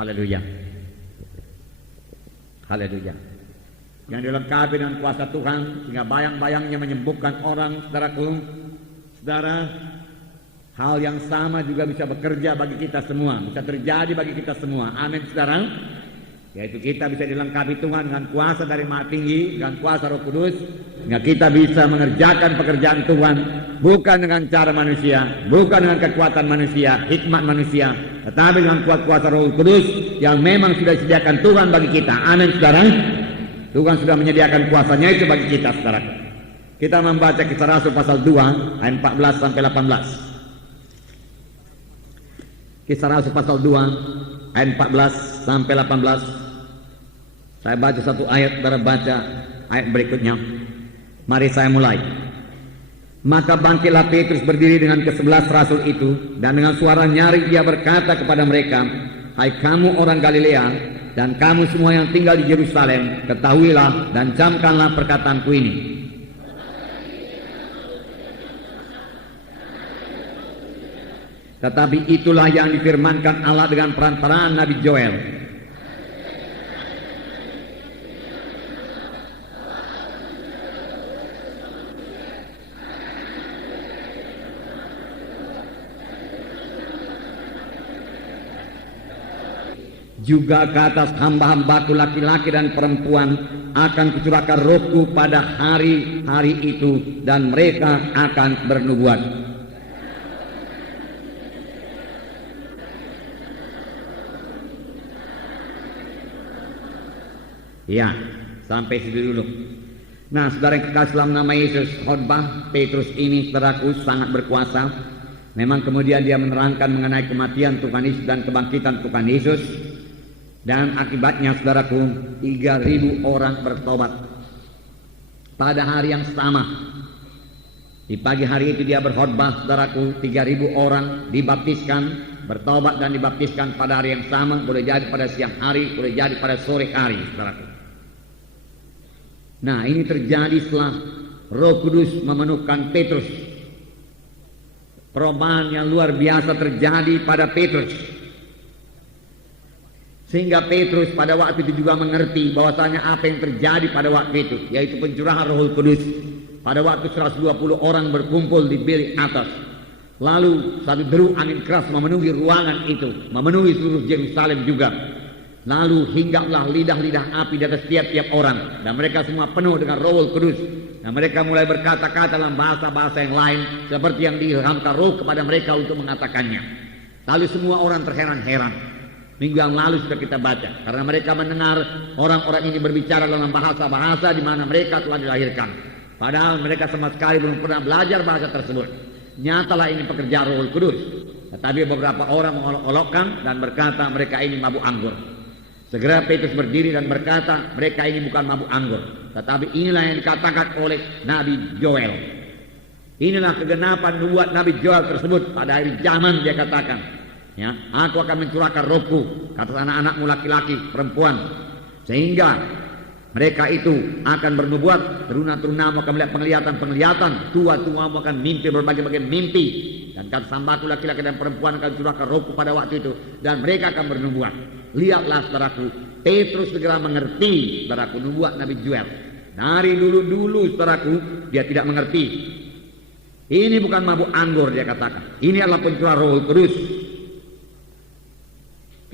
Haleluya. Haleluya. Yang dilengkapi dengan kuasa Tuhan sehingga bayang-bayangnya menyembuhkan orang. Saudaraku, saudara, hal yang sama juga bisa bekerja bagi kita semua, bisa terjadi bagi kita semua. Amin, saudara. Yaitu kita bisa dilengkapi Tuhan dengan kuasa dari Maha Tinggi, dengan kuasa Roh Kudus, sehingga kita bisa mengerjakan pekerjaan Tuhan bukan dengan cara manusia, bukan dengan kekuatan manusia, hikmat manusia, tetapi dengan kuasa Roh Kudus yang memang sudah disediakan Tuhan bagi kita. Amin, saudara. Tuhan sudah menyediakan kuasanya itu bagi kita, saudara. Kita membaca Kisah Rasul pasal 2 ayat 14 sampai 18. Kisah Rasul pasal 2 ayat 14 sampai 18. Saya baca satu ayat, saudara baca ayat berikutnya. Mari saya mulai. Maka bangkitlah Petrus berdiri dengan ke-11 rasul itu, dan dengan suara nyaring ia berkata kepada mereka, "Hai kamu orang Galilea, dan kamu semua yang tinggal di Yerusalem, ketahuilah dan camkanlah perkataanku ini. Tetapi itulah yang difirmankan Allah dengan perantaraan Nabi Joel. Juga ke atas hamba-hambaku laki-laki dan perempuan akan kucurahkan rohku pada hari-hari itu, dan mereka akan bernubuat." Ya, sampai situ dulu. Nah, saudara yang kekasih dalam nama Yesus, khotbah Petrus ini, saudaraku, sangat berkuasa. Memang kemudian dia menerangkan mengenai kematian Tuhan Yesus dan kebangkitan Tuhan Yesus. Dan akibatnya, saudaraku, 3.000 orang bertobat pada hari yang sama. Di pagi hari itu dia berkhotbah, saudaraku, 3.000 orang dibaptiskan, bertobat dan dibaptiskan pada hari yang sama. Boleh jadi pada siang hari, boleh jadi pada sore hari, saudaraku. Nah, ini terjadi setelah Roh Kudus memenuhkan Petrus. Perubahan yang luar biasa terjadi pada Petrus, sehingga Petrus pada waktu itu juga mengerti bahwasanya apa yang terjadi pada waktu itu, yaitu pencurahan Roh Kudus. Pada waktu 120 orang berkumpul di bilik atas, lalu satu deru angin keras memenuhi ruangan itu, memenuhi seluruh Yerusalem juga. Lalu hinggaplah lidah-lidah api di atas tiap-tiap orang, dan mereka semua penuh dengan Roh Kudus, dan mereka mulai berkata-kata dalam bahasa-bahasa yang lain seperti yang diilhamkan Roh kepada mereka untuk mengatakannya. Lalu semua orang terheran-heran. Minggu yang lalu sudah kita baca, karena mereka mendengar orang-orang ini berbicara dalam bahasa-bahasa di mana mereka telah dilahirkan, padahal mereka sama sekali belum pernah belajar bahasa tersebut. Nyatalah ini pekerjaan Roh Kudus. Tetapi beberapa orang mengolok-olokkan dan berkata mereka ini mabuk anggur. Segera Petrus berdiri dan berkata, mereka ini bukan mabuk anggur, tetapi inilah yang dikatakan oleh Nabi Joel. Inilah kegenapan nubuat Nabi Joel tersebut. Pada akhir zaman dia katakan, ya, aku akan mencurahkan rohku ke atas anak-anakmu laki-laki, perempuan, sehingga mereka itu akan bernubuat, teruna-terunamu akan melihat penglihatan-penglihatan, tua-tuamu akan mimpi berbagai-bagai mimpi, dan kata hambaku laki-laki dan perempuan akan curahkan rohku pada waktu itu, dan mereka akan bernubuat. Lihatlah, saudaraku, Petrus segera mengerti, saudaraku, nubuat Nabi Joel. Dari dulu-dulu, saudaraku, dia tidak mengerti. Ini bukan mabuk anggur, dia katakan. Ini adalah pencurah Roh Kudus.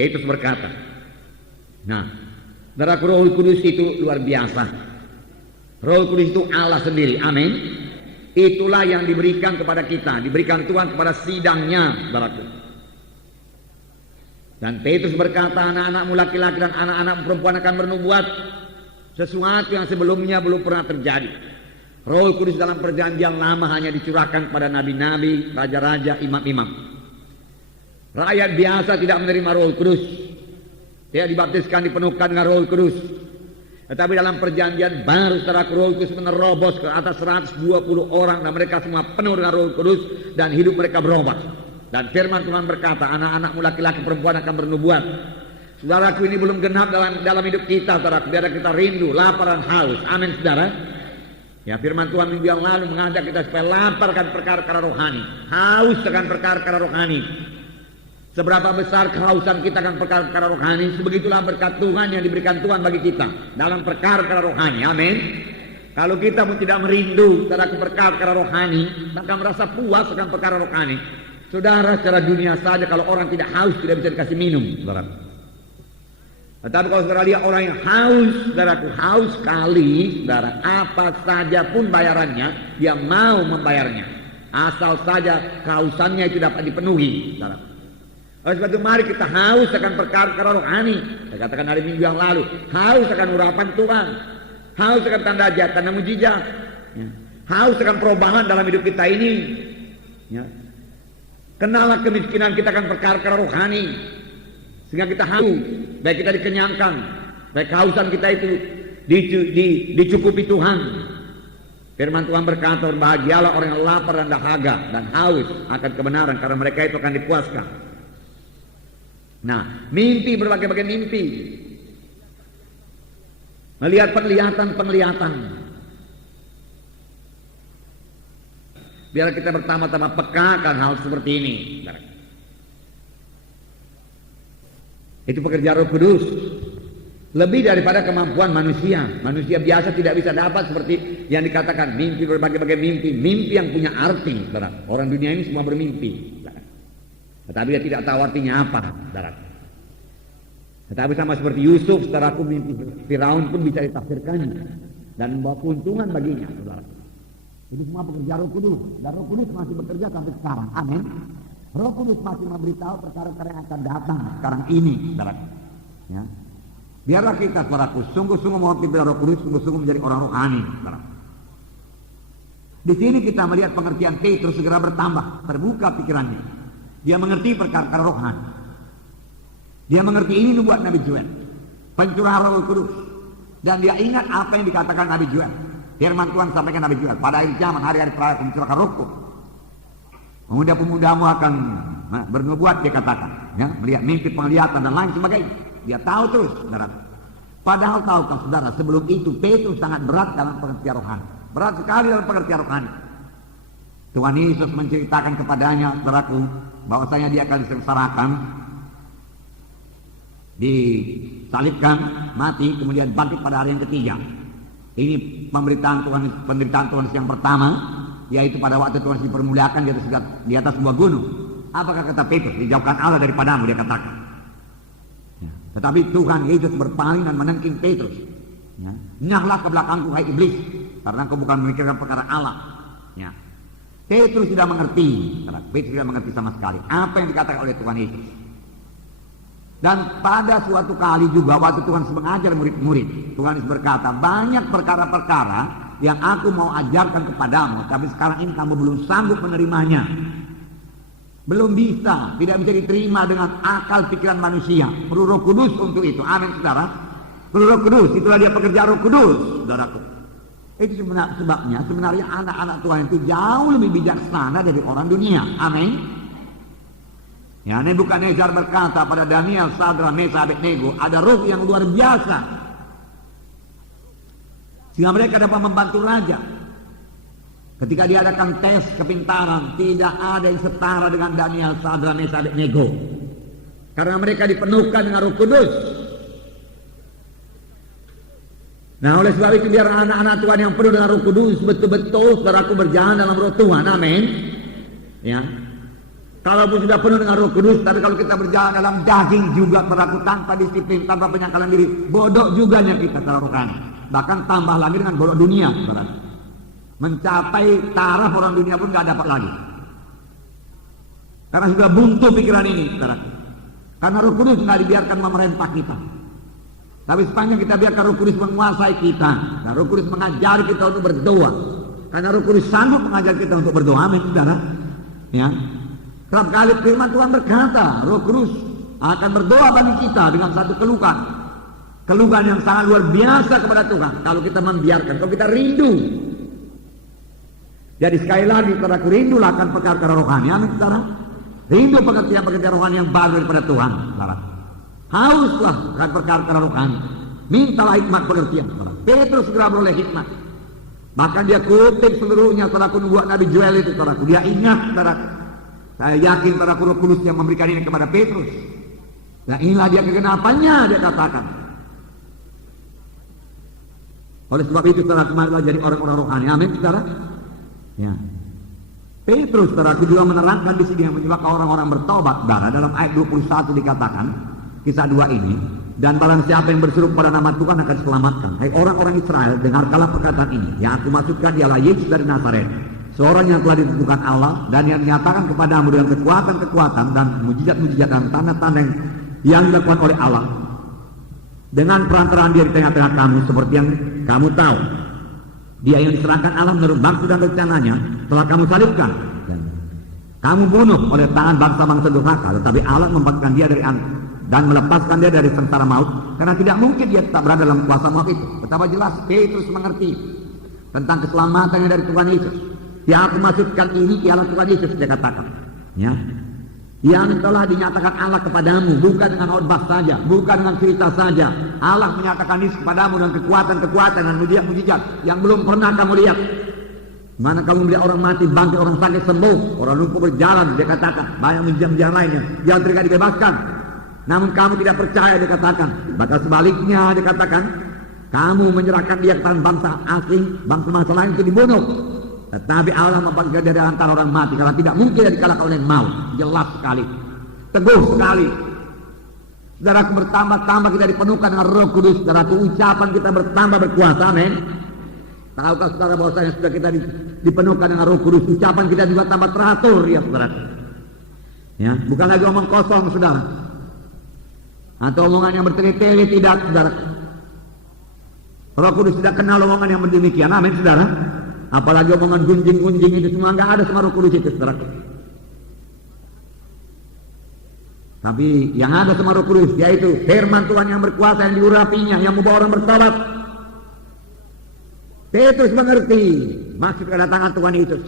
Petrus berkata, nah, saudaraku, Roh Kudus itu luar biasa. Roh Kudus itu Allah sendiri, amin. Itulah yang diberikan kepada kita, diberikan Tuhan kepada sidangnya, saudaraku. Dan Petrus berkata, anak-anakmu laki-laki dan anak-anak perempuan akan bernubuat, sesuatu yang sebelumnya belum pernah terjadi. Roh Kudus dalam perjanjian lama hanya dicurahkan kepada nabi-nabi, raja-raja, imam-imam. Rakyat biasa tidak menerima Roh Kudus, tidak dibaptiskan, dipenuhkan dengan Roh Kudus. Tetapi dalam perjanjian baru, saudara, Roh Kudus menerobos ke atas 120 orang, dan mereka semua penuh dengan Roh Kudus, dan hidup mereka berubah. Dan firman Tuhan berkata, anak-anakmu laki-laki perempuan akan bernubuat. Saudaraku, ini belum genap dalam hidup kita, saudaraku. Biar kita rindu, lapar dan haus. Amin, saudara. Ya, firman Tuhan minggu yang lalu mengajak kita supaya lapar akan perkara-perkara rohani, haus akan perkara-perkara rohani. Seberapa besar kehausan kita akan perkara-perkara rohani, sebegitulah berkat Tuhan yang diberikan Tuhan bagi kita dalam perkara-perkara rohani. Amin. Kalau kita pun tidak merindu terhadap perkara-perkara rohani, maka merasa puas akan perkara rohani. Saudara, secara dunia saja kalau orang tidak haus tidak bisa dikasih minum, saudara. Tetapi kalau saudara lihat orang yang haus, saudaraku, haus sekali, saudara, apa saja pun bayarannya, dia mau membayarnya. Asal saja kehausannya itu dapat dipenuhi, saudara. Oleh sebab itu mari kita haus akan perkara-perkara rohani. Saya katakan hari minggu yang lalu, haus akan urapan Tuhan, haus akan tanda ajaib, tanda mujizat, ya. Haus akan perubahan dalam hidup kita ini, ya. Kenalah kemiskinan kita akan perkara-perkara rohani, sehingga kita haus, baik kita dikenyangkan, baik kehausan kita itu dicukupi Tuhan. Firman Tuhan berkata, berbahagialah orang yang lapar dan dahaga dan haus akan kebenaran, karena mereka itu akan dipuaskan. Nah, mimpi, berbagai-bagai mimpi, melihat penglihatan. Biar kita pertama-tama peka akan hal seperti ini. Itu pekerjaan Roh Kudus, lebih daripada kemampuan manusia. Manusia biasa tidak bisa dapat seperti yang dikatakan mimpi, berbagai-bagai mimpi, mimpi yang punya arti. Orang dunia ini semua bermimpi. Tetapi dia tidak tahu artinya apa, saudara. Tetapi sama seperti Yusuf, saudaraku, mimpi Firaun pun bisa ditafsirkan dan membawa keuntungan baginya, saudara. Itu semua pekerjaan Roh Kudus, dan Roh Kudus masih bekerja sampai sekarang. Amin. Roh Kudus masih memberitahu perkara-perkara yang akan datang sekarang ini, saudara. Ya. Biarlah kita, saudaraku, sungguh-sungguh mengerti Roh Kudus, sungguh-sungguh menjadi orang rohani, saudara. Di sini kita melihat pengertian Petrus segera bertambah, terbuka pikirannya. Dia mengerti perkara-perkara rohani. Dia mengerti ini nubuat Nabi Joel, pencurahan Roh Kudus, dan dia ingat apa yang dikatakan Nabi Joel. Firman Tuhan sampaikan Nabi Joel, pada akhir zaman, hari-hari terakhir pencurahan Rohku, pemuda-pemudamu akan bernubuat, dia katakan, ya, melihat mimpi, penglihatan dan lain sebagainya. Dia tahu terus, saudara. Padahal tahukah saudara, sebelum itu Petrus sangat berat dalam pengertian rohani, berat sekali dalam pengertian rohani. Tuhan Yesus menceritakan kepadanya, saudaraku, bahwasanya dia akan disengsarakan, disalibkan, mati, kemudian bangkit pada hari yang ketiga. Ini penderitaan Tuhan yang pertama, yaitu pada waktu Tuhan dipermuliakan di atas sebuah gunung. Apakah kata Petrus? Dijauhkan Allah daripadamu, dia katakan. Ya. Tetapi Tuhan Yesus berpaling dan menengking Petrus. Ya. Nyahlah ke belakangku, hai iblis, karena engkau bukan memikirkan perkara Allah. Ya. Petrus tidak mengerti, Petrus tidak mengerti sama sekali apa yang dikatakan oleh Tuhan Yesus. Dan pada suatu kali juga waktu Tuhan mengajar murid-murid, Tuhan Yesus berkata, banyak perkara-perkara yang aku mau ajarkan kepadamu, tapi sekarang ini kamu belum sanggup menerimanya. Belum bisa, tidak bisa diterima dengan akal pikiran manusia. Perlu Roh Kudus untuk itu. Amin, saudara. Perlu Roh Kudus, itulah dia pekerjaan Roh Kudus, saudaraku. Itu sebabnya sebenarnya anak-anak Tuhan itu jauh lebih bijaksana dari orang dunia. Amin. Ya, Nebukadnezar berkata pada Daniel, Sadra, Mesa, Abednego, ada roh yang luar biasa, sehingga mereka dapat membantu raja. Ketika diadakan tes kepintaran, tidak ada yang setara dengan Daniel, Sadra, Mesa, Abednego, karena mereka dipenuhkan dengan Roh Kudus. Nah, oleh sebab itu biar anak-anak Tuhan yang penuh dengan Roh Kudus betul-betul saudaraku berjalan dalam Roh Tuhan. Amin. Ya. Kalaupun sudah penuh dengan Roh Kudus, tapi kalau kita berjalan dalam daging juga saudaraku, tanpa disiplin, tanpa penyangkalan diri, bodoh juga kita secara rohani. Bahkan tambah lagi dengan bodoh dunia, saudara. Mencapai taraf orang dunia pun gak dapat lagi. Karena sudah buntu pikiran ini, saudara. Karena Roh Kudus nggak dibiarkan memerintah kita. Tapi sepanjang kita biarkan Roh Kudus menguasai kita, dan Roh Kudus mengajari kita untuk berdoa. Karena Roh Kudus sanggup mengajari kita untuk berdoa, amin, saudara. Ya. Kerap kali firman Tuhan berkata, Roh Kudus akan berdoa bagi kita dengan satu keluhan yang sangat luar biasa kepada Tuhan. Kalau kita membiarkan, kalau kita rindu. Jadi sekali lagi, saudaraku, rindulah akan perkara-perkara rohani, amin, saudara. Rindu pengertian-pengertian rohani yang baru daripada Tuhan, saudara. Hauslah akan perkara-perkara rohani. Mintalah hikmat pengertian, saudara. Petrus segera beroleh hikmat. Bahkan dia kutip seluruhnya, saudaraku, nubuat Nabi Joel itu, saudaraku. Dia ingat, saudaraku. Saya yakin saudara Roh Kudus yang memberikan ini kepada Petrus. Dan inilah dia kegenapannya, dia katakan. Oleh sebab itu saudara kemarin jadi orang-orang rohani. Amin saudara. Ya. Petrus saudara juga menerangkan di sini yang menyebabkan orang-orang bertobat. Saudara dalam ayat 21 dikatakan kisah 2 ini. Dan barang siapa yang berseru pada nama Tuhan akan diselamatkan. Hai orang-orang Israel, dengarkanlah perkataan ini. Yang aku maksudkan ialah Yesus dari Nazaret, seorang yang telah ditentukan Allah dan yang menyatakan kepadamu dengan kekuatan-kekuatan dan mujizat-mujizat dan tanda-tanda yang dilakukan oleh Allah dengan perantaraan dia di tengah-tengah kamu, seperti yang kamu tahu. Dia yang diserahkan Allah menurut maksud dan rencananya telah kamu salibkan dan kamu bunuh oleh tangan bangsa-bangsa durhaka, tetapi Allah membebaskan dia dari dan melepaskan dia dari sengsara maut, karena tidak mungkin dia tetap berada dalam kuasa maut itu. Betapa jelas Petrus mengerti tentang keselamatannya dari Tuhan Yesus. Yang aku maksudkan ini ialah Tuhan Yesus, dia katakan, ya, yang telah dinyatakan Allah kepadamu, bukan dengan khotbah saja, bukan dengan cerita saja. Allah menyatakan ini kepadamu dengan kekuatan-kekuatan dan mujizat yang belum pernah kamu lihat. Mana kamu melihat orang mati bangkit, orang sakit sembuh, orang lumpuh berjalan, dia katakan banyak mujizat lainnya yang mereka dibebaskan. Namun kamu tidak percaya, dikatakan. Bahkan sebaliknya dikatakan, kamu menyerahkan dia ke tangan bangsa asing, bangsa-bangsa lain itu dibunuh. Tetapi Allah membangkitkan dari antara orang mati, karena tidak mungkin dia dikalahkan oleh maut. Jelas sekali, teguh sekali. Saudaraku, bertambah-tambah kita dipenuhkan dengan Roh Kudus. Saudaraku, ucapan kita bertambah berkuasa. Amin. Tahukah saudara bahwasanya sudah kita dipenuhkan dengan Roh Kudus, ucapan kita juga tambah teratur, ya saudara. Ya, bukan lagi omong kosong, saudara. Atau omongan yang bertele-tele, tidak, saudara. Roh Kudus tidak kenal omongan yang demikian. Amin, saudara. Apalagi omongan gunjing-gunjing itu semua nggak ada sama Roh Kudus itu, saudara. Tapi yang ada sama Roh Kudus yaitu firman Tuhan yang berkuasa, yang diurapinya, yang membawa orang bertobat. Petrus mengerti maksud kedatangan Tuhan Yesus.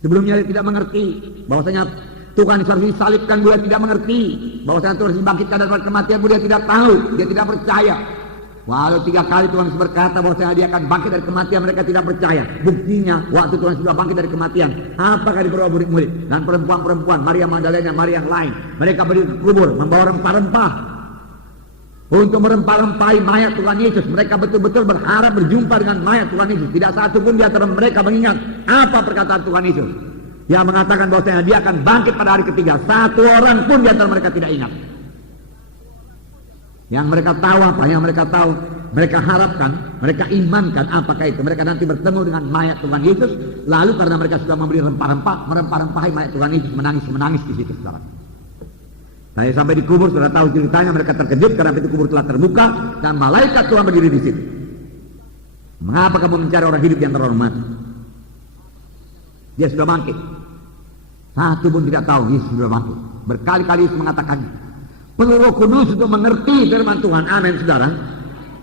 Sebelumnya dia tidak mengerti bahwasanya Tuhan harus disalibkan, dia tidak mengerti bahwasanya Tuhan harus dibangkitkan dari kematian, dia tidak tahu, dia tidak percaya. Walau 3 kali Tuhan berkata bahwasanya dia akan bangkit dari kematian, mereka tidak percaya. Buktinya waktu Tuhan sudah bangkit dari kematian, apakah dibawa murid-murid dan perempuan-perempuan, Maria Magdalena, Maria yang lain, mereka berdiri di kubur membawa rempah-rempah untuk merempah-rempahi mayat Tuhan Yesus. Mereka betul-betul berharap berjumpa dengan mayat Tuhan Yesus. Tidak satu pun di antara mereka mengingat apa perkataan Tuhan Yesus yang mengatakan bahwasanya dia akan bangkit pada hari ketiga. Satu orang pun di antara mereka tidak ingat. Yang mereka tahu apa? Yang mereka tahu, mereka harapkan, mereka imankan apakah itu? Mereka nanti bertemu dengan mayat Tuhan Yesus, lalu karena mereka sudah memberi rempah-rempah, merempah-rempahi mayat Tuhan Yesus, menangis di situ, saudara. Nah, sampai di kubur, sudah tahu ceritanya, mereka terkejut karena pintu kubur telah terbuka dan malaikat Tuhan berdiri di situ. Mengapa kamu mencari orang hidup yang orang mati? Dia sudah bangkit. Satu pun tidak tahu Yesus sudah bangkit. Berkali-kali Yesus mengatakannya. Perlu Roh Kudus untuk mengerti firman Tuhan. Amin, saudara.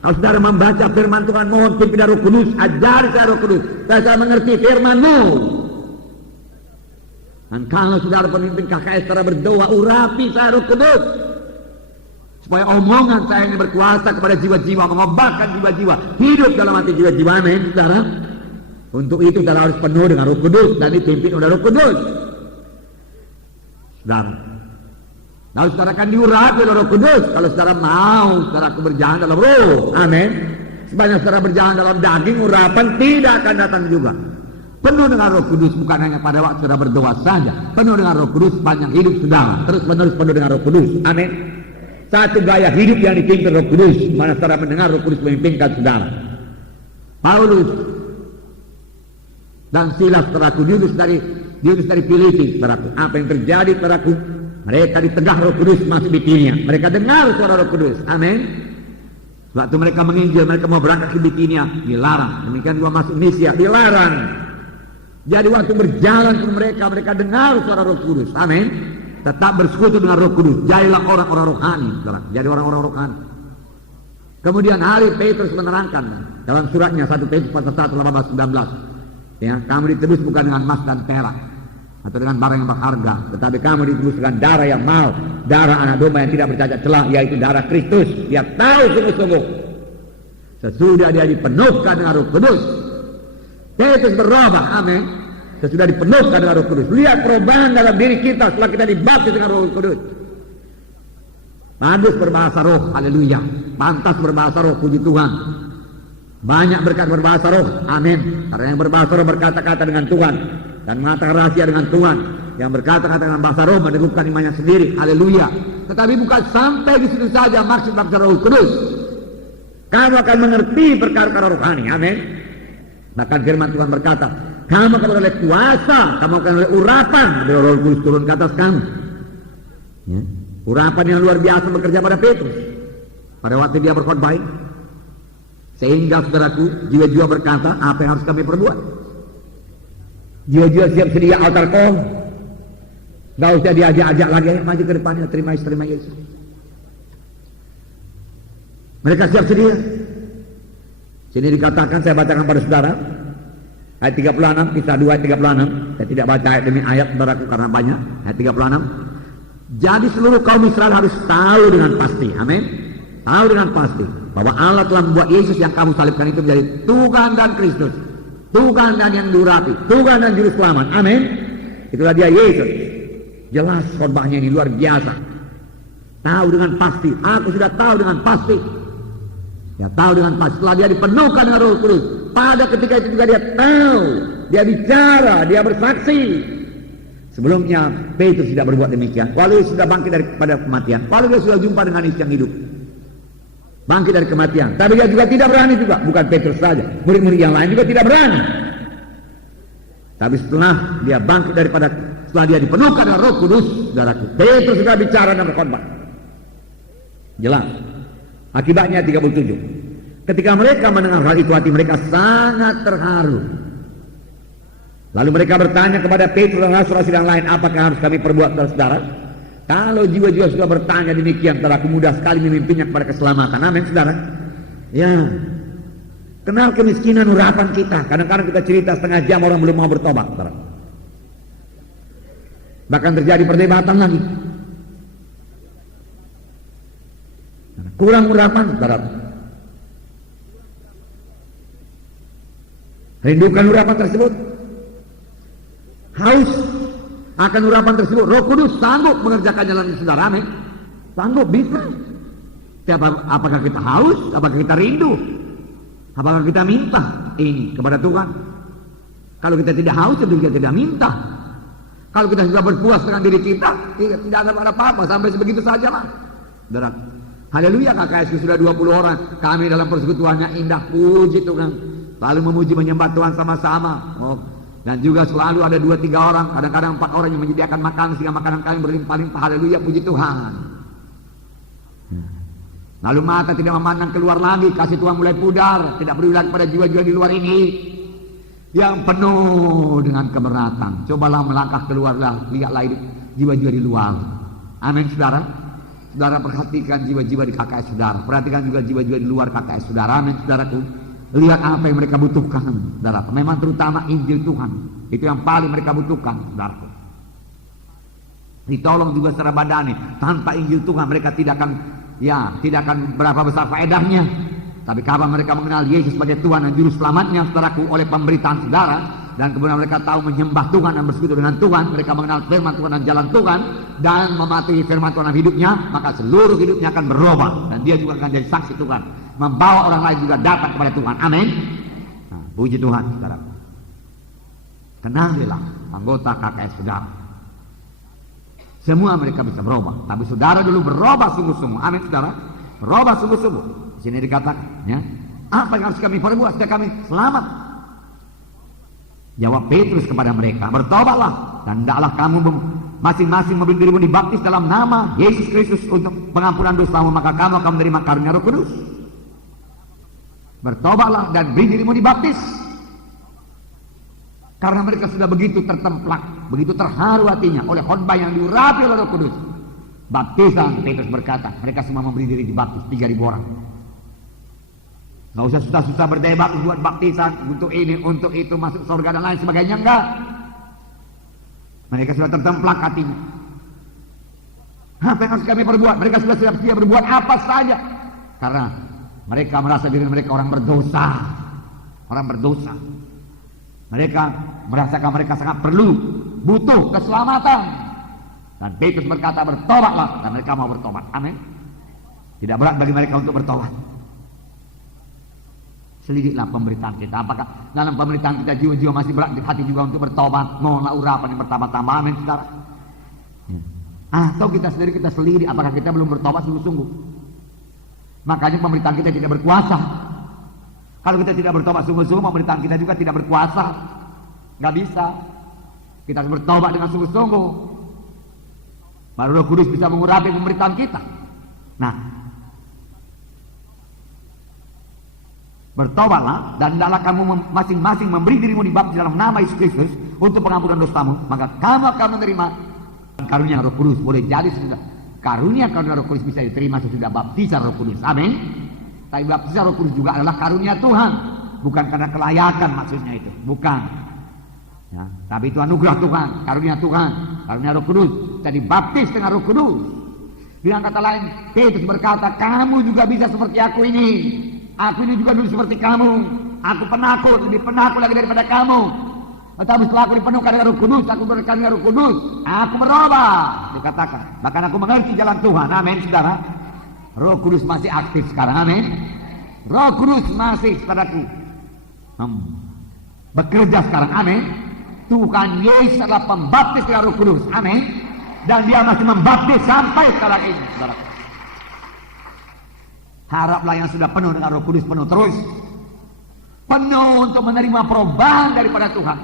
Kalau saudara membaca firman Tuhan, mohon pimpinan Roh Kudus, ajari saya Roh Kudus, saya mengerti firman-Mu. Dan kalau saudara pemimpin KKS secara berdoa, urapi saya Roh Kudus, supaya omongan saya ini berkuasa kepada jiwa-jiwa, mengobatkan jiwa-jiwa, hidup dalam hati jiwa-jiwa. Amin, saudara. Untuk itu saudara harus penuh dengan Roh Kudus dan dipimpin oleh Roh Kudus, saudara. Lalu saudara akan diurapi oleh Roh Kudus kalau saudara mau saudara berjalan dalam Roh. Amin. Sebanyak saudara berjalan dalam daging, urapan tidak akan datang juga. Penuh dengan Roh Kudus bukan hanya pada waktu saudara berdoa saja. Penuh dengan Roh Kudus sepanjang hidup saudara. Terus menerus penuh dengan Roh Kudus. Amin. Satu gaya hidup yang dipimpin Roh Kudus, mana saudara mendengar Roh Kudus memimpinkan saudara. Paulus dan Silas, saudaraku, diutus dari Filipi, saudaraku. Apa yang terjadi, saudaraku? Mereka ditegah Roh Kudus masuk di Bitinia. Mereka dengar suara Roh Kudus. Amin. Waktu mereka menginjil, mereka mau berangkat ke Bitinia, dilarang. Demikian juga masuk Misia, dilarang. Jadi waktu berjalan ke mereka dengar suara Roh Kudus. Amin. Tetap bersekutu dengan Roh Kudus. Jadilah orang-orang rohani. Jadi orang-orang rohani. Kemudian hari Petrus menerangkan dalam suratnya 1 Petrus pasal 1 18-19. Ya, kamu ditebus bukan dengan emas dan perak atau dengan barang yang berharga, tetapi kamu ditebus dengan darah yang mahal, darah anak domba yang tidak bercacat celah, yaitu darah Kristus. Dia tahu sungguh-sungguh sesudah dia dipenuhkan dengan Roh Kudus, Petrus berubah. Amin. Sesudah dipenuhkan dengan Roh Kudus. Lihat perubahan dalam diri kita setelah kita dibaptis dengan Roh Kudus. Bagus berbahasa roh, haleluya. Pantas berbahasa roh, puji Tuhan. Banyak berkat berbahasa roh, amin. Karena yang berbahasa roh berkata-kata dengan Tuhan dan mengatakan rahasia dengan Tuhan. Yang berkata-kata dengan bahasa roh meneguhkan imannya sendiri, haleluya. Tetapi bukan sampai di situ saja maksud baptisan Roh Kudus. Kamu akan mengerti perkara-perkara rohani, amin. Bahkan firman Tuhan berkata, kamu akan oleh kuasa, kamu akan oleh urapan dari Roh Kudus turun ke atas kamu. Ya. Urapan yang luar biasa bekerja pada Petrus pada waktu dia berkhotbah. Sehingga saudaraku, jiwa-jiwa berkata, apa yang harus kami perbuat? Jiwa-jiwa siap sedia altar call. Gak usah diajak-ajak lagi, maju ke depannya, terima Yesus. Mereka siap sedia. Sini dikatakan, saya bacakan pada saudara ayat 36, kisah 2 ayat 36. Saya tidak baca ayat demi ayat saudaraku karena banyak. Ayat 36. Jadi seluruh kaum Israel harus tahu dengan pasti, amin. Tahu dengan pasti bahwa Allah telah membuat Yesus yang kamu salibkan itu menjadi Tuhan dan Kristus, Tuhan dan yang diurapi, Tuhan dan juru selamat, amin. Itulah dia Yesus. Jelas khotbahnya ini luar biasa. Tahu dengan pasti, aku sudah tahu dengan pasti. Ya, tahu dengan pasti. Setelah dia dipenuhkan dengan Roh Kudus, pada ketika itu juga dia tahu, dia bicara, dia bersaksi. Sebelumnya Petrus tidak berbuat demikian. Walau dia sudah bangkit daripada kematian, walau dia sudah jumpa dengan Yesus yang hidup, bangkit dari kematian, tapi dia juga tidak berani juga. Bukan Petrus saja, murid-murid yang lain juga tidak berani. Tapi setelah dia bangkit setelah dia dipenuhkan dengan Roh Kudus, saudaraku, Petrus sudah bicara dan berkhotbah. Jelas. Akibatnya 37. Ketika mereka mendengar hal itu, hati mereka sangat terharu. Lalu mereka bertanya kepada Petrus dan rasul-rasul yang lain, apakah harus kami perbuat, saudara? Kalau jiwa-jiwa sudah bertanya demikian, saudaraku, mudah sekali memimpinnya kepada keselamatan. Amin, saudara. Ya. Kenal kemiskinan urapan kita. Kadang-kadang kita cerita setengah jam orang belum mau bertobat, saudara. Bahkan terjadi perdebatan lagi. Kurang urapan, saudara. Rindukan urapan tersebut. Haus akan urapan tersebut. Roh Kudus sanggup mengerjakannya dalam saudara, amin. Sanggup, bisa. Apakah kita haus? Apakah kita rindu? Apakah kita minta ini kepada Tuhan? Kalau kita tidak haus, tentu kita tidak minta. Kalau kita sudah berpuas dengan diri kita, tidak ada apa-apa, sampai sebegitu saja lah. Saudara, haleluya, KKSku sudah 20 orang. Kami dalam persekutuannya indah, puji Tuhan. Lalu memuji menyembah Tuhan sama-sama. Dan juga selalu ada 2-3 orang, kadang-kadang 4 orang yang menyediakan makanan sehingga makanan kami berlimpah-limpah. Haleluya, puji Tuhan. Lalu mata tidak memandang keluar lagi, kasih Tuhan mulai pudar, tidak peduli lagi pada jiwa-jiwa di luar ini yang penuh dengan keberatan. Cobalah melangkah keluarlah, lihatlah jiwa-jiwa di luar. Amin, saudara. Saudara perhatikan jiwa-jiwa di KKS saudara, perhatikan juga jiwa-jiwa di luar KKS saudara. Amin, saudaraku. Lihat apa yang mereka butuhkan, saudara. Memang terutama Injil Tuhan, itu yang paling mereka butuhkan, saudara. Ditolong juga secara badani. Tanpa Injil Tuhan mereka tidak akan berapa besar faedahnya. Tapi kapan mereka mengenal Yesus sebagai Tuhan dan Juru Selamatnya, saudaraku, oleh pemberitaan saudara, dan kemudian mereka tahu menyembah Tuhan dan bersekutu dengan Tuhan, mereka mengenal firman Tuhan dan jalan Tuhan, dan mematuhi firman Tuhan dalam hidupnya, maka seluruh hidupnya akan berubah, dan dia juga akan jadi saksi Tuhan, membawa orang lain juga datang kepada Tuhan. Amin. Nah, puji Tuhan, saudara. Kenalilah anggota KKS saudara. Semua mereka bisa berubah, tapi saudara dulu berubah sungguh-sungguh. Amin, saudara. Berubah sungguh-sungguh. Di sini dikatakan, ya, apa yang harus kami perbuat supaya kami selamat? Jawab Petrus kepada mereka, bertobatlah dan hendaklah kamu masing-masing memberi dirimu dibaptis dalam nama Yesus Kristus untuk pengampunan dosamu, maka kamu akan menerima karunia Roh Kudus. Bertobatlah dan beri dirimu dibaptis. Karena mereka sudah begitu tertemplak, begitu terharu hatinya oleh khotbah yang diurapi oleh Roh Kudus. Baptisan, Petrus berkata, mereka semua memberi diri dibaptis, 3.000 orang. Gak usah susah-susah berdebat buat baptisan, untuk ini, untuk itu, masuk surga dan lain sebagainya, enggak. Mereka sudah tertemplak hatinya. Apa yang harus kami perbuat? Mereka sudah siap berbuat apa saja. Karena mereka merasa diri mereka orang berdosa. Orang berdosa. Mereka merasakan mereka sangat perlu, butuh keselamatan. Dan Petrus berkata, bertobatlah, dan mereka mau bertobat. Amin. Tidak berat bagi mereka untuk bertobat. Selidiklah pemberitaan kita. Apakah dalam pemberitaan kita jiwa-jiwa masih berat di hati juga untuk bertobat? Mohonlah urapan yang bertambah-tambah. Amin, saudara. Atau kita sendiri kita selidik apakah kita belum bertobat sungguh-sungguh. Makanya pemberitaan kita tidak berkuasa. Kalau kita tidak bertobat sungguh-sungguh, pemberitaan kita juga tidak berkuasa. Gak bisa. Kita harus bertobat dengan sungguh-sungguh. Baru Roh Kudus bisa mengurapi pemberitaan kita. Nah, bertobatlah dan hendaklah kamu masing-masing memberi dirimu dibaptis dalam nama Yesus Kristus untuk pengampunan dosamu, maka kamu akan menerima karunia Roh Kudus. Boleh jadi sudah karunia Roh Kudus bisa diterima sesudah baptisan Roh Kudus. Amin. Tapi baptisan Roh Kudus juga adalah karunia Tuhan, bukan karena kelayakan maksudnya itu, bukan. Ya, tapi itu anugerah Tuhan, karunia Tuhan, karunia Roh Kudus. Jadi baptis dengan Roh Kudus. Dengan kata lain, Petrus berkata, kamu juga bisa seperti aku ini. Aku ini juga dulu seperti kamu. Aku penakut, lebih penakut lagi daripada kamu. Tetapi setelah aku dipenuhkan dengan Roh Kudus, aku berkat dengan Roh Kudus, aku berubah. Dikatakan, bahkan aku mengerti jalan Tuhan. Amin, saudara. Roh Kudus masih aktif sekarang. Amin. Roh Kudus masih, saudaraku, bekerja sekarang. Amin. Tuhan Yesus adalah pembaptis dengan Roh Kudus. Amin. Dan dia masih membaptis sampai sekarang ini, saudara. Haraplah yang sudah penuh dengan Roh Kudus penuh terus. Penuh untuk menerima perubahan daripada Tuhan.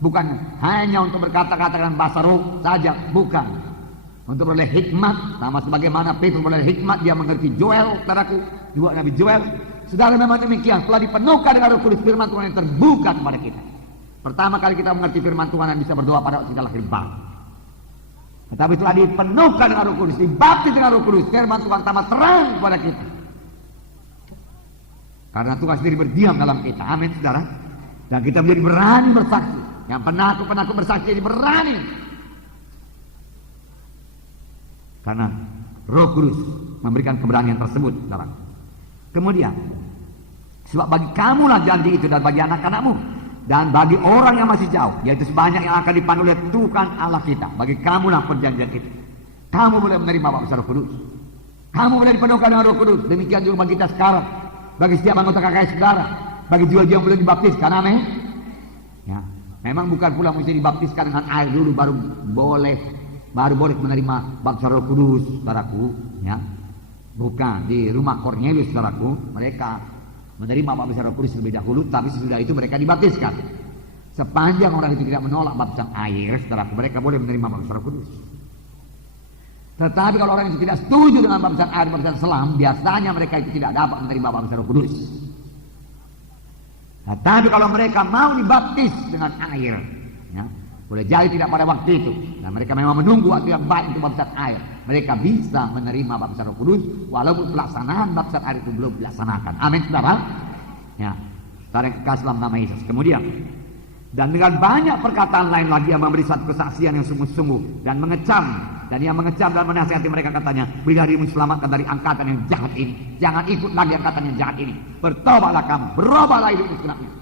Bukan hanya untuk berkata-kata dengan bahasa roh saja, bukan. Untuk beroleh hikmat, sama sebagaimana Petrus beroleh hikmat, dia mengerti Joel, saudaraku, juga Nabi Joel. Saudara, memang demikian, setelah dipenuhkan dengan Roh Kudus, firman Tuhan yang terbuka kepada kita. Pertama kali kita mengerti firman Tuhan dan bisa berdoa pada waktu kita lahir baru. Tetapi setelah dipenuhkan dengan Roh Kudus, dibaptis dengan Roh Kudus, firman Tuhan tambah terang kepada kita. Karena Tuhan sendiri berdiam dalam kita. Amin, saudara. Dan kita menjadi berani bersaksi. Yang penakut bersaksi jadi berani. Karena Roh Kudus memberikan keberanian tersebut, saudara. Kemudian, sebab bagi kamulah janji itu dan bagi anak-anakmu. Dan bagi orang yang masih jauh, yaitu sebanyak yang akan dipandu oleh Tuhan Allah kita. Bagi kamulah perjanjian itu. Kamu boleh menerima baptisan Roh Kudus. Kamu boleh dipenuhkan dengan Roh Kudus. Demikian juga bagi kita sekarang. Bagi setiap anggota KKS saudara. Bagi jiwa-jiwa yang boleh dibaptiskan. Amin. Ya, memang bukan pula mesti dibaptiskan dengan air dulu baru boleh menerima baptisan Roh Kudus, saudaraku. Ya, bukan di rumah Kornelius, saudaraku. Mereka menerima baptisan Roh Kudus terlebih dahulu, tapi sesudah itu mereka dibaptiskan. Sepanjang orang itu tidak menolak baptisan air, saudaraku, mereka boleh menerima baptisan Roh Kudus. Tetapi kalau orang itu tidak setuju dengan baptisan air, baptisan selam, biasanya mereka itu tidak dapat menerima baptisan Roh Kudus. Tetapi kalau mereka mau dibaptis dengan air, ya, boleh jadi tidak pada waktu itu. Nah, mereka memang menunggu waktu yang baik untuk baptisan air. Mereka bisa menerima baptisan Roh Kudus walaupun pelaksanaan baptisan air itu belum dilaksanakan. Amin, saudara. Ya, saudara yang kekasih dalam nama Yesus. Kemudian, dan dengan banyak perkataan lain lagi yang memberi satu kesaksian yang sungguh-sungguh dan mengecam. Dan yang mengecam dan menasihati mereka katanya, berilah dirimu selamatkan dari angkatan yang jahat ini. Jangan ikut lagi angkatan yang jahat ini. Bertobatlah kamu, berubahlah hidupmu segenap itu.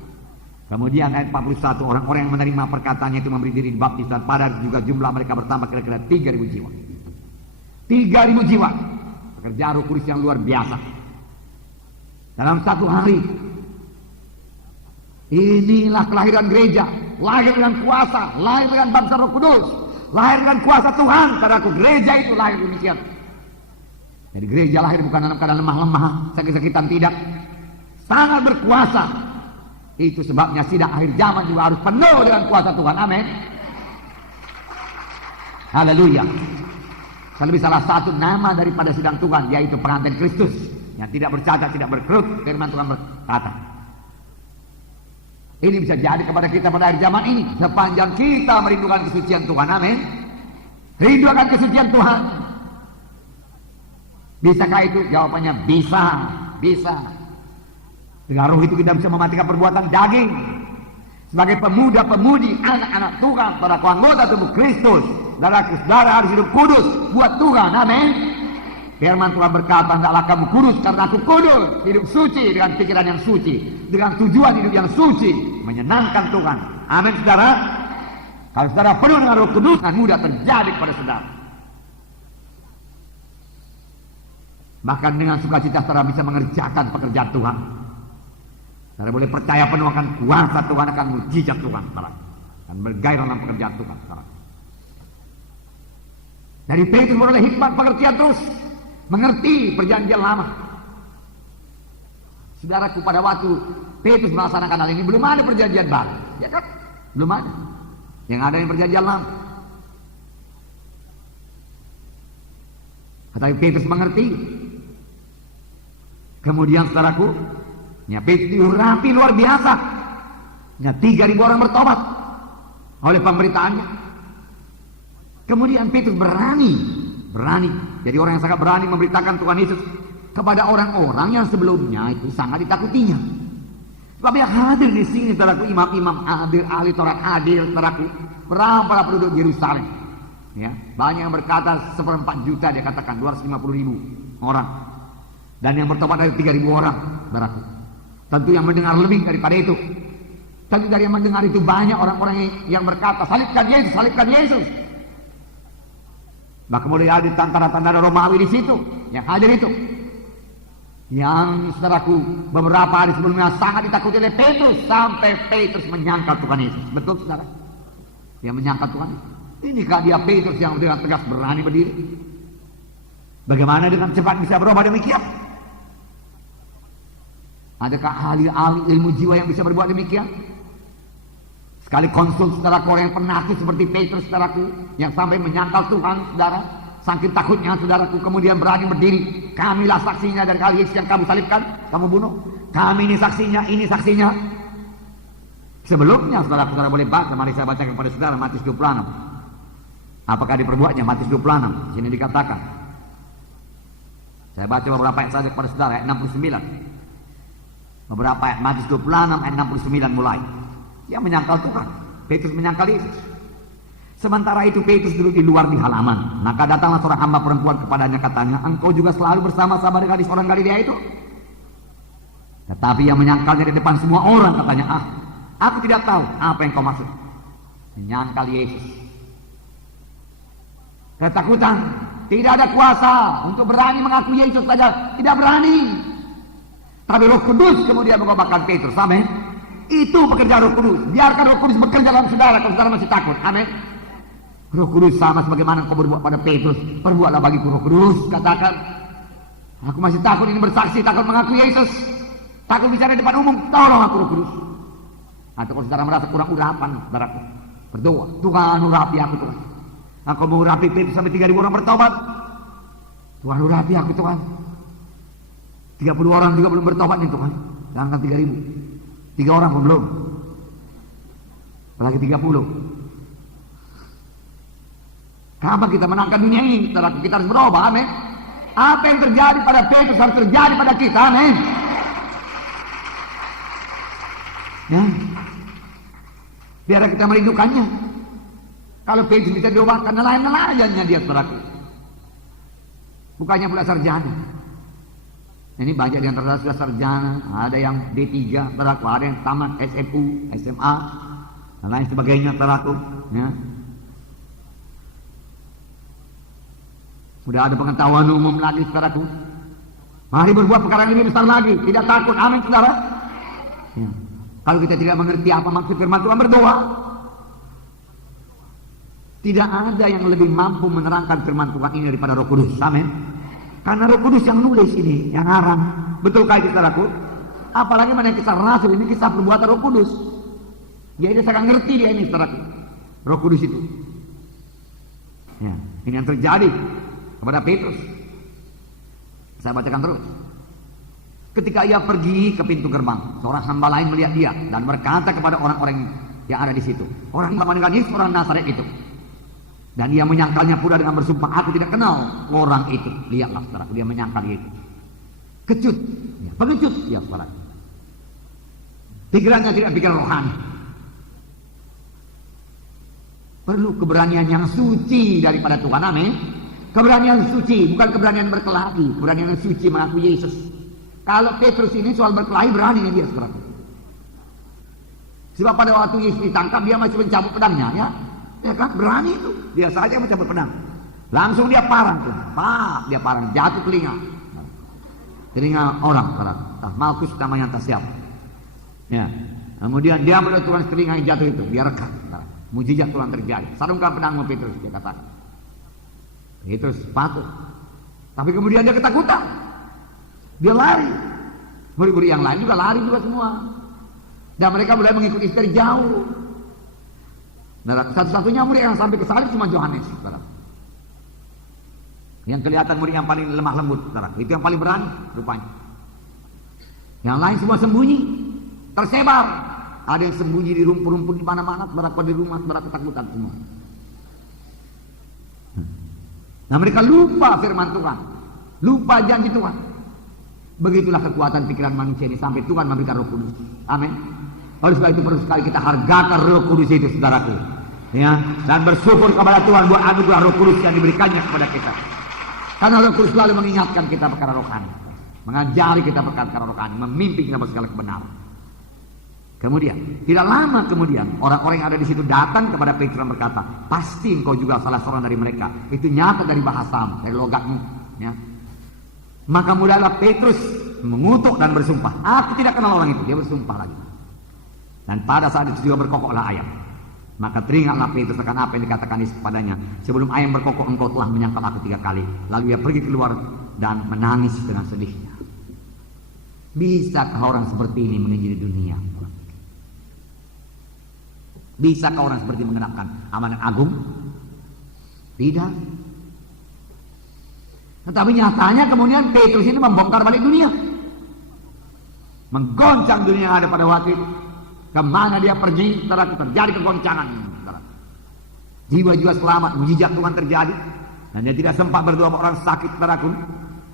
Kemudian ayat 41, orang-orang yang menerima perkataannya itu memberi diri dibaptis, dan pada juga jumlah mereka bertambah kira-kira 3.000 jiwa. 3.000 jiwa. Pekerjaan Roh Kudus yang luar biasa. Dalam satu hari. Inilah kelahiran gereja. Lahir dengan kuasa, lahir dengan baptisan Roh Kudus, lahir dengan kuasa Tuhan. Saudaraku, gereja itu lahir demikian. Jadi gereja lahir bukan dalam keadaan lemah-lemah, sakit-sakitan, tidak. Sangat berkuasa. Itu sebabnya sidang akhir zaman juga harus penuh dengan kuasa Tuhan. Amin. Haleluya. Terlebih salah satu nama daripada sidang Tuhan, yaitu pengantin Kristus yang tidak bercacat, tidak berkerut. Firman Tuhan berkata, ini bisa jadi kepada kita pada akhir zaman ini, sepanjang kita merindukan kesucian Tuhan. Amin. Rindukan kesucian Tuhan. Bisakah itu? Jawabannya bisa. Bisa. Dengan roh itu kita bisa mematikan perbuatan daging. Sebagai pemuda-pemudi, anak-anak Tuhan, para anggota tubuh Kristus, saudara harus hidup kudus buat Tuhan. Amin. Firman Tuhan berkata, hendaklah kamu kudus karena aku kudus. Hidup suci dengan pikiran yang suci, dengan tujuan hidup yang suci. menyenangkan Tuhan. Amin saudara. Kalau saudara penuh dengan Roh Kudus, akan mudah terjadi pada saudara. Bahkan dengan sukacita saudara bisa mengerjakan pekerjaan Tuhan. Saudara boleh percaya penuh akan kuasa Tuhan, akan mujizat Tuhan, saudara. Dan bergairah dalam pekerjaan Tuhan, saudara. Dari Petrus beroleh hikmat pengertian terus, mengerti perjanjian lama. Saudaraku, pada waktu Petrus melaksanakan hal ini belum ada perjanjian baru, ya kan? Belum ada. Yang ada yang perjanjian lama. Tetapi Petrus mengerti. Kemudian saudaraku, ya Petrus diurapi luar biasa. Ya 3.000 orang bertobat oleh pemberitaannya. Kemudian Petrus berani, jadi orang yang sangat berani memberitakan Tuhan Yesus kepada orang-orang yang sebelumnya itu sangat ditakutinya. Sebab yang hadir di sini, saudaraku, imam-imam hadir, ahli Taurat hadir, saudaraku, para penduduk Yerusalem. Ya, banyak yang berkata 1,4 juta, dia katakan 250.000 orang. Dan yang bertobat dari 3.000 orang, saudaraku. Tentu yang mendengar lebih daripada itu. Tentu dari yang mendengar itu banyak orang-orang yang berkata, salibkan Yesus, salibkan Yesus. Bahkan mulai ada tentara-tentara Romawi di situ yang hadir itu. Yang saudaraku beberapa hari sebelumnya sangat ditakuti oleh Petrus sampai Petrus menyangkal Tuhan Yesus. Betul saudara? Dia menyangkal Tuhan Yesus. Inikah dia Petrus yang dengan tegas berani berdiri? Bagaimana dengan cepat bisa berubah demikian? Adakah ahli-ahli ilmu jiwa yang bisa berbuat demikian? Sekali konsul saudaraku orang yang penakut seperti Petrus saudaraku yang sampai menyangkal Tuhan saudara, saking takutnya saudaraku kemudian berani berdiri. Kamilah saksinya dan kali Yesus yang kamu salibkan, kamu bunuh. Kami ini saksinya. Sebelumnya saudara-saudara boleh baca, mari saya bacakan kepada saudara Matius 26. Apakah diperbuatnya? Matius 26. Sini dikatakan. Saya baca beberapa ayat saja kepada saudara, ayat 69. Beberapa ayat Matius 26 ayat 69 mulai. Dia menyangkal Tuhan. Petrus menyangkal Yesus. Sementara itu Petrus duduk di luar di halaman. Maka datanglah seorang hamba perempuan kepadanya, katanya, engkau juga selalu bersama-sama dengan gadis orang Galilea itu? Tetapi yang menyangkalnya di depan semua orang, katanya, aku tidak tahu apa yang kau maksud. Menyangkal Yesus. Ketakutan, tidak ada kuasa untuk berani mengaku Yesus saja, tidak berani. Tapi Roh Kudus kemudian mengobatkan Petrus. Amin. Itu pekerjaan Roh Kudus. Biarkan Roh Kudus bekerja dalam saudara kalau saudara masih takut. Amin. Roh Kudus sama sebagaimana kau berbuat pada Petrus, perbuatlah bagiku Roh Kudus. Katakan, aku masih takut ini bersaksi, takut mengaku Yesus, takut bicara di depan umum, tolong aku Roh Kudus. Atau kalau saudara merasa kurang urapan, saudaraku, berdoa, Tuhan urapi aku Tuhan. Aku mau urapi Petrus sampai 3.000 orang bertobat. Tuhan urapi aku Tuhan. 30 orang juga belum bertobat nih Tuhan. Jangan 3.000. 3 orang pun belum. Apalagi 30. Kapan kita menangkan dunia ini? Kita harus berubah, amin. Apa yang terjadi pada Petrus harus terjadi pada kita, amin. Ya. Biar kita merindukannya. Kalau Petrus bisa diubahkan, nelayan-nelayannya dia, saudaraku. Bukannya pula sarjana. Ini banyak di antara sudah sarjana, ada yang D3, saudaraku, ada yang tamat SMU, SMA, dan lain sebagainya, saudaraku. Ya. Sudah ada pengetahuan umum lagi, saudaraku. Mari berbuat perkara yang lebih besar lagi. Tidak takut, amin, saudara. Ya. Kalau kita tidak mengerti apa maksud firman Tuhan, berdoa. Tidak ada yang lebih mampu menerangkan firman Tuhan ini daripada Roh Kudus, amin. Karena Roh Kudus yang nulis ini, yang ngarang. Betulkah itu, saudaraku? Apalagi mana kisah Rasul, ini kisah perbuatan Roh Kudus. Jadi saya ngerti dia ini, saudaraku. Roh Kudus itu. Ya, ini yang terjadi kepada Petrus. Saya bacakan terus. Ketika ia pergi ke pintu gerbang, seorang hamba lain melihat dia dan berkata kepada orang-orang yang ada di situ, orang yang dengan Yesus orang Nazaret itu. Dan dia menyangkalnya pula dengan bersumpah, aku tidak kenal orang itu. Lihatlah saudara, dia menyangkal Yesus. Kecut, ya, pengecut, ya saudara. Pikirannya tidak pikiran rohani. Perlu keberanian yang suci daripada Tuhan, amin. Keberanian suci, bukan keberanian berkelahi, keberanian yang suci mengaku Yesus. Kalau Petrus ini soal berkelahi, beraninya dia, saudara. Sebab pada waktu Yesus ditangkap dia masih mencabut pedangnya, ya. Ya kan, berani itu. Dia saja mencabut pedang. Langsung dia parang tuh. Pak, dia parang jatuh telinga orang, saudara. Malkus namanya entah siapa. Ya. Kemudian dia melihat Tuhan telinga yang jatuh itu, dia rekam. Mujizat Tuhan terjadi. Sarungkan pedangmu Petrus, dia katakan. Petrus patuh. Tapi kemudian dia ketakutan. Dia lari. Murid-murid yang lain juga lari juga semua. Dan mereka mulai mengikuti dari jauh. Nah, satu-satunya murid yang sampai ke salib cuma Yohanes, saudara. Yang kelihatan murid yang paling lemah lembut, saudara. Itu yang paling berani rupanya. Yang lain semua sembunyi, tersebar. Ada yang sembunyi di rumput-rumput di mana-mana, berapa di rumah, berapa ketakutan semua. Nah, mereka lupa firman Tuhan, lupa janji Tuhan. Begitulah kekuatan pikiran manusia ini sampai Tuhan memberikan Roh Kudus. Amin. Oleh sebab itu perlu sekali kita hargakan Roh Kudus itu, saudaraku. Ya, dan bersyukur kepada Tuhan buat anugerah Roh Kudus yang diberikannya kepada kita. Karena Roh Kudus selalu mengingatkan kita perkara rohani, mengajari kita perkara rohani, memimpin kita pada segala kebenaran. Kemudian, tidak lama kemudian orang-orang yang ada di situ datang kepada Petrus dan berkata, pasti engkau juga salah seorang dari mereka. Itu nyata dari bahasamu, dari logatmu. Ya. Maka mulailah Petrus mengutuk dan bersumpah. Aku tidak kenal orang itu. Dia bersumpah lagi. Dan pada saat itu juga berkokoklah ayam. Maka teringatlah Petrus akan apa yang dikatakan Yesus kepadanya. Sebelum ayam berkokok engkau telah menyangkal aku 3 kali. Lalu ia pergi keluar dan menangis dengan sedihnya. Bisakah orang seperti ini menginjili dunia? Bisakah orang seperti mengenapkan amanat agung? Tidak. Tetapi nyatanya kemudian Petrus ini membongkar balik dunia, menggoncang dunia yang ada pada waktu itu. Kemana dia pergi, terjadi kegoncangan. Jiwa-jiwa selamat, mujizat Tuhan terjadi. Dan dia tidak sempat berdoa orang sakit, saudaraku.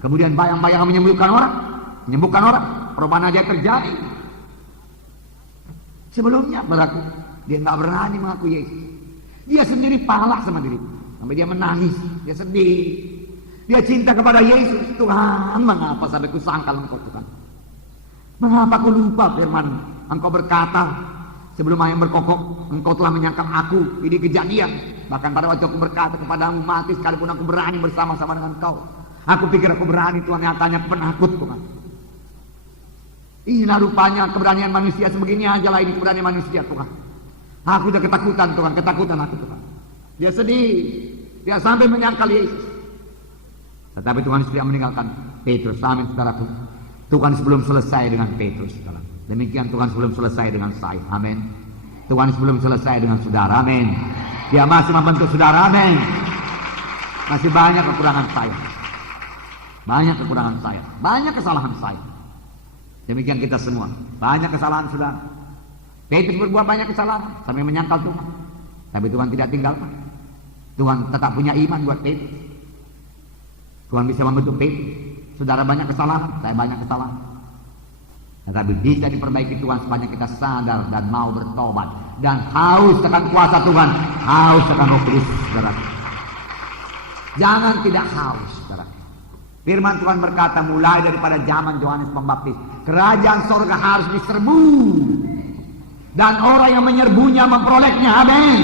Kemudian bayang-bayang menyembuhkan orang, perubahan aja terjadi. Sebelumnya, saudaraku, dia nggak berani mengaku Yesus. Dia sendiri palak sama diri, sampai dia menangis, dia sedih. Dia cinta kepada Yesus. Tuhan, mengapa sampai ku sangkal engkau Tuhan? Mengapa ku lupa firman? Engkau berkata, sebelum ayam berkokok, engkau telah menyangkal aku. Ini kejadian. Bahkan pada waktu aku berkata kepadamu, mati sekalipun aku berani bersama-sama dengan kau. Aku pikir aku berani, Tuhan, nyatanya penakut, Tuhan. Inilah rupanya keberanian manusia, sebegini aja lah ini keberanian manusia, Tuhan. Aku udah ketakutan, Tuhan, ketakutan aku, Tuhan. Dia sedih, dia sampai menyangkal Yesus. Tetapi Tuhan sudah meninggalkan Petrus. Amin, saudaraku. Tuhan sebelum selesai dengan Petrus, saudara. Demikian Tuhan sebelum selesai dengan saya. Amin. Tuhan sebelum selesai dengan saudara. Amin. Dia masih membentuk saudara. Amin. Masih banyak kekurangan saya. Banyak kekurangan saya. Banyak kesalahan saya. Demikian kita semua. Banyak kesalahan saudara. Petrus berbuat banyak kesalahan sampai menyangkal Tuhan. Tapi Tuhan tidak tinggalkan. Tuhan tetap punya iman buat Petrus. Tuhan bisa membentuk Petrus. Saudara banyak kesalahan, saya banyak kesalahan. Tetapi bisa diperbaiki Tuhan sepanjang kita sadar dan mau bertobat dan haus akan kuasa Tuhan, haus akan Roh Kudus, saudara. Jangan tidak haus, saudara. Firman Tuhan berkata mulai daripada zaman Yohanes Pembaptis, kerajaan sorga harus diserbu dan orang yang menyerbunya memperolehnya. Amin.